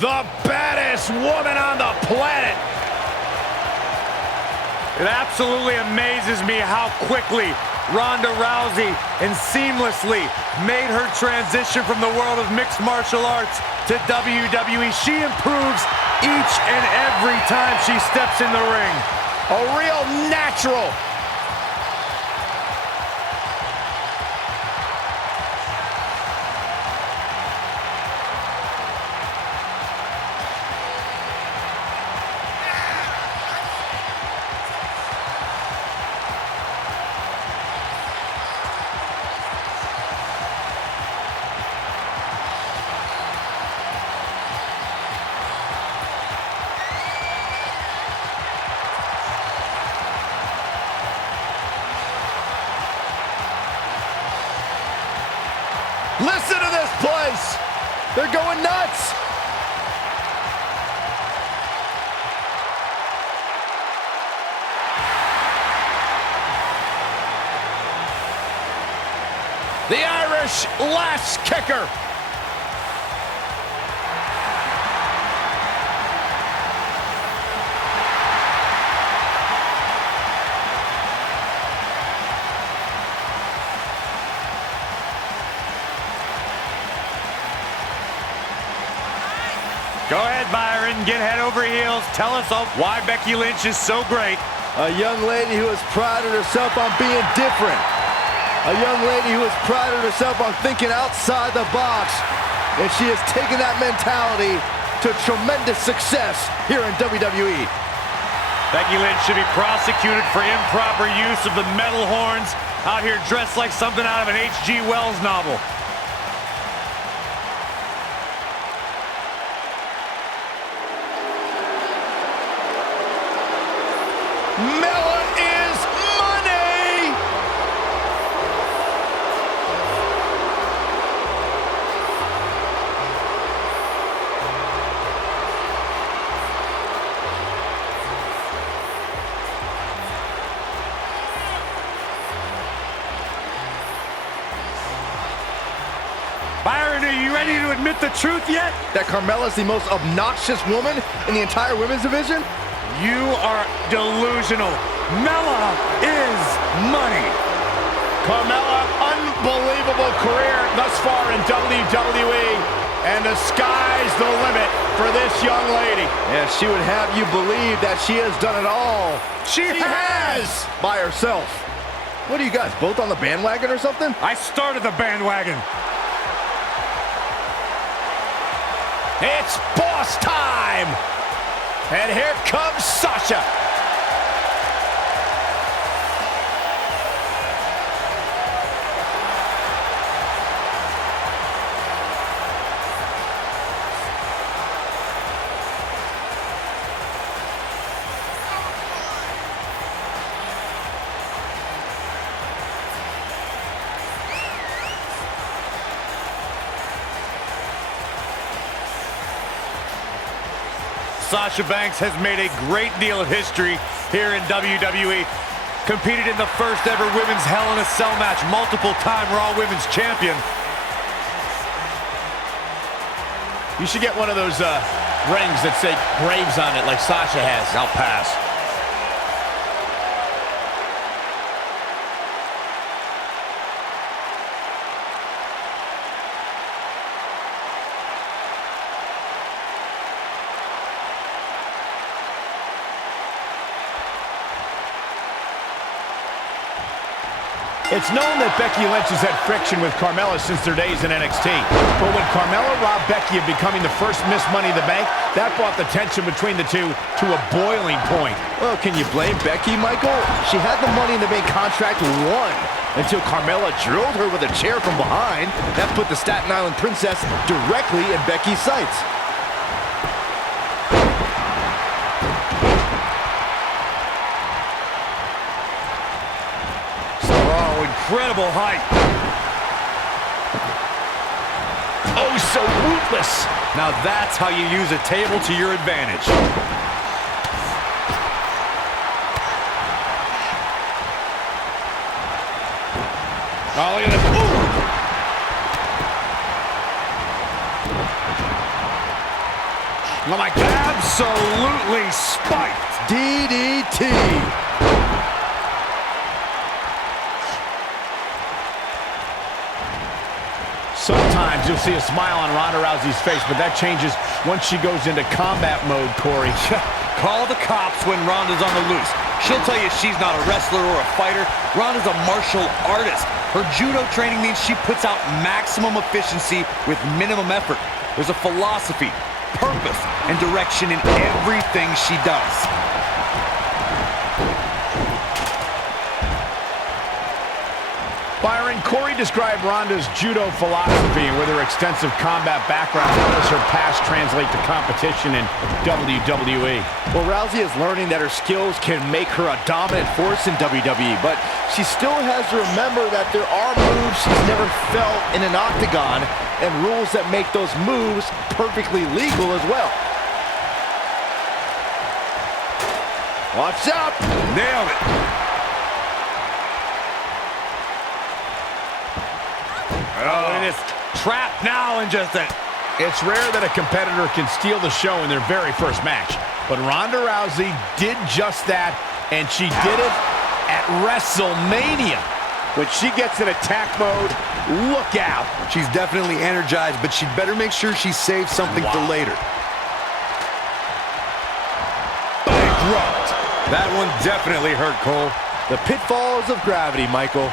the baddest woman on the planet. It absolutely amazes me how quickly Ronda Rousey and seamlessly made her transition from the world of mixed martial arts to WWE. She improves each and every time she steps in the ring. A real natural. Listen to this place! They're going nuts! The Irish lash kicker! Go ahead, Byron. Get head over heels. Tell us why Becky Lynch is so great. A young lady who has prided herself on being different. A young lady who has prided herself on thinking outside the box. And she has taken that mentality to tremendous success here in WWE. Becky Lynch should be prosecuted for improper use of the metal horns, out here dressed like something out of an H.G. Wells novel. Mella is money! Byron, are you ready to admit the truth yet? That Carmella's the most obnoxious woman in the entire women's division? You are delusional. Mella is money. Carmella, unbelievable career thus far in WWE, and the sky's the limit for this young lady. Yeah, she would have you believe that she has done it all. She has! By herself. What are you guys, both on the bandwagon or something? I started the bandwagon. It's boss time! And here comes Sasha. Sasha Banks has made a great deal of history here in WWE. Competed in the first ever women's Hell in a Cell match, multiple-time Raw Women's Champion. You should get one of those rings that say Braves on it like Sasha has. I'll pass. It's known that Becky Lynch has had friction with Carmella since their days in NXT. But when Carmella robbed Becky of becoming the first Miss Money in the Bank, that brought the tension between the two to a boiling point. Well, can you blame Becky, Michael? She had the Money in the Bank contract won until Carmella drilled her with a chair from behind. That put the Staten Island Princess directly in Becky's sights. Incredible height. Oh, so ruthless. Now that's how you use a table to your advantage. Oh, look at this. Ooh. Oh my God. Absolutely spiked. DDT. Sometimes you'll see a smile on Ronda Rousey's face, but that changes once she goes into combat mode, Corey. Call the cops when Ronda's on the loose. She'll tell you she's not a wrestler or a fighter. Ronda's a martial artist. Her judo training means she puts out maximum efficiency with minimum effort. There's a philosophy, purpose, and direction in everything she does. Byron, Corey described Ronda's judo philosophy, and with her extensive combat background, how does her past translate to competition in WWE? Well, Rousey is learning that her skills can make her a dominant force in WWE, but she still has to remember that there are moves she's never felt in an octagon, and rules that make those moves perfectly legal as well. Watch out! Nailed it. Oh, it is trapped now and just that. It's rare that a competitor can steal the show in their very first match, but Ronda Rousey did just that, and she did it at WrestleMania. When she gets in attack mode, look out. She's definitely energized, but she'd better make sure she saves something for later. Bankrupt. That one definitely hurt, Cole. The pitfalls of gravity, Michael.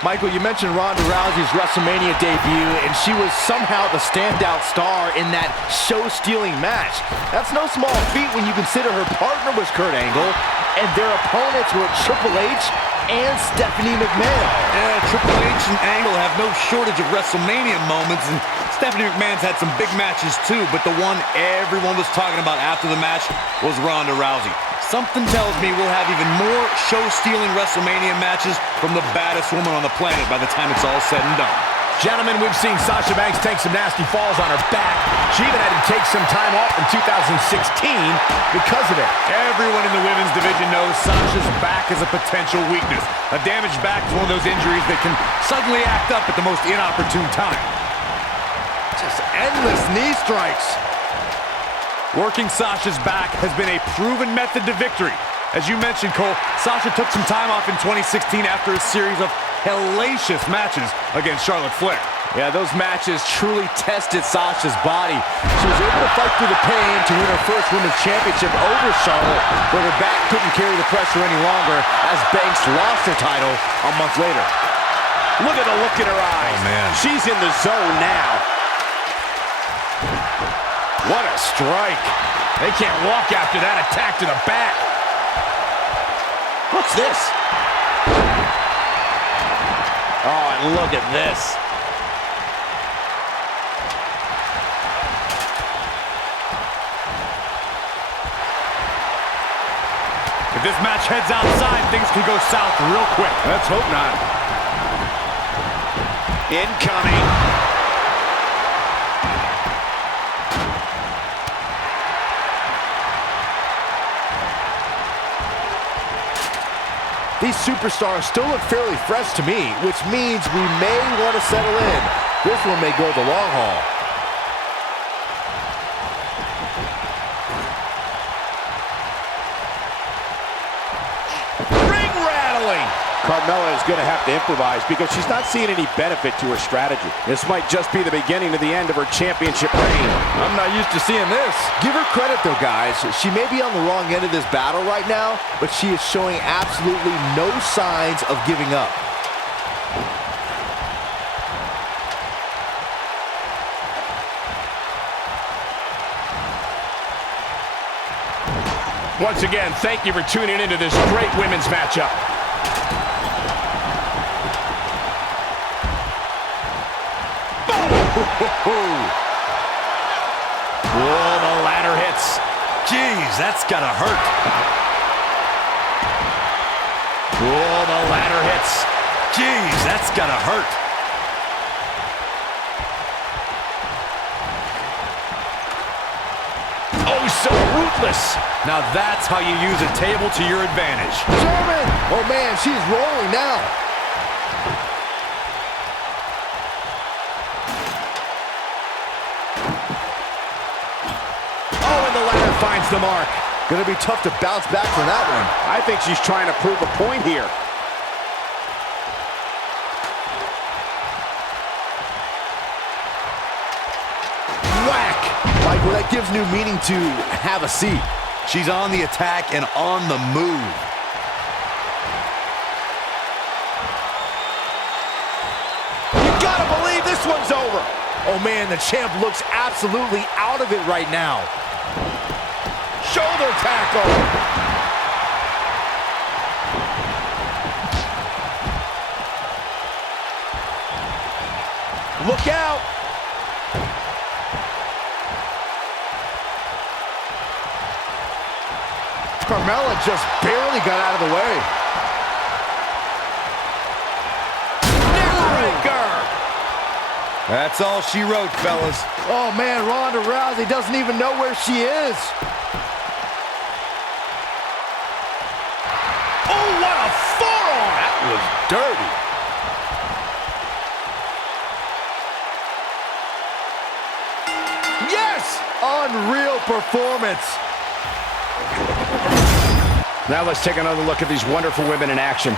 Michael, you mentioned Ronda Rousey's WrestleMania debut, and she was somehow the standout star in that show-stealing match. That's no small feat when you consider her partner was Kurt Angle, and their opponents were Triple H and Stephanie McMahon. Yeah, Triple H and Angle have no shortage of WrestleMania moments, and Stephanie McMahon's had some big matches too, but the one everyone was talking about after the match was Ronda Rousey. Something tells me we'll have even more show-stealing WrestleMania matches from the baddest woman on the planet by the time it's all said and done. Gentlemen, we've seen Sasha Banks take some nasty falls on her back. She even had to take some time off in 2016 because of it. Everyone in the women's division knows Sasha's back is a potential weakness. A damaged back is one of those injuries that can suddenly act up at the most inopportune time. Just endless knee strikes. Working Sasha's back has been a proven method to victory. As you mentioned, Cole, Sasha took some time off in 2016 after a series of hellacious matches against Charlotte Flair. Yeah, those matches truly tested Sasha's body. She was able to fight through the pain to win her first women's championship over Charlotte, but her back couldn't carry the pressure any longer as Banks lost her title a month later. Look at the look in her eyes. Oh, man. She's in the zone now. What a strike. They can't walk after that attack to the back. What's this? Oh, and look at this. If this match heads outside, things could go south real quick. Let's hope not. Incoming. These superstars still look fairly fresh to me, which means we may want to settle in. This one may go the long haul. Ring rattling. Carmella is going to have to improvise because she's not seeing any benefit to her strategy. This might just be the beginning of the end of her championship reign. I'm not used to seeing this. Give her credit though, guys. She may be on the wrong end of this battle right now, but she is showing absolutely no signs of giving up. Once again, thank you for tuning into this great women's matchup. Whoa, the ladder hits. Jeez, that's gotta hurt. Whoa, the ladder hits. Jeez, that's gotta hurt. Oh, so ruthless. Now that's how you use a table to your advantage. German! Oh man, she's rolling now. Oh, the mark. Gonna be tough to bounce back from that one. I think she's trying to prove a point here. Whack! Michael, that gives new meaning to have a seat. She's on the attack and on the move. You gotta believe this one's over. Oh man, the champ looks absolutely out of it right now. Shoulder tackle. Look out. Carmella just barely got out of the way. Neckbreaker. That's all she wrote, fellas. Oh man, Ronda Rousey doesn't even know where she is. Oh, what a forearm! That was dirty. Yes! Unreal performance. Now let's take another look at these wonderful women in action.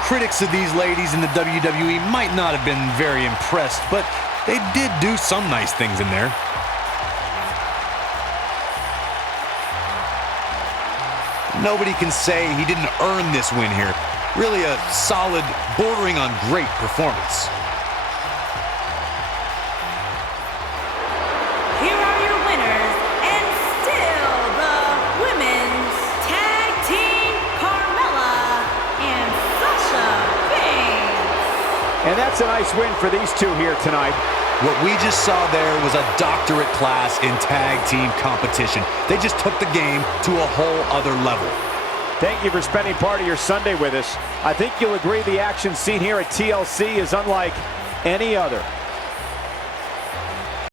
Critics of these ladies in the WWE might not have been very impressed, but they did do some nice things in there. Nobody can say he didn't earn this win here. Really a solid, bordering on great performance. Here are your winners, and still the women's tag team, Carmella and Sasha Banks. And that's a nice win for these two here tonight. What we just saw there was a doctorate class in tag team competition. They just took the game to a whole other level. Thank you for spending part of your Sunday with us. I think you'll agree the action seen here at TLC is unlike any other.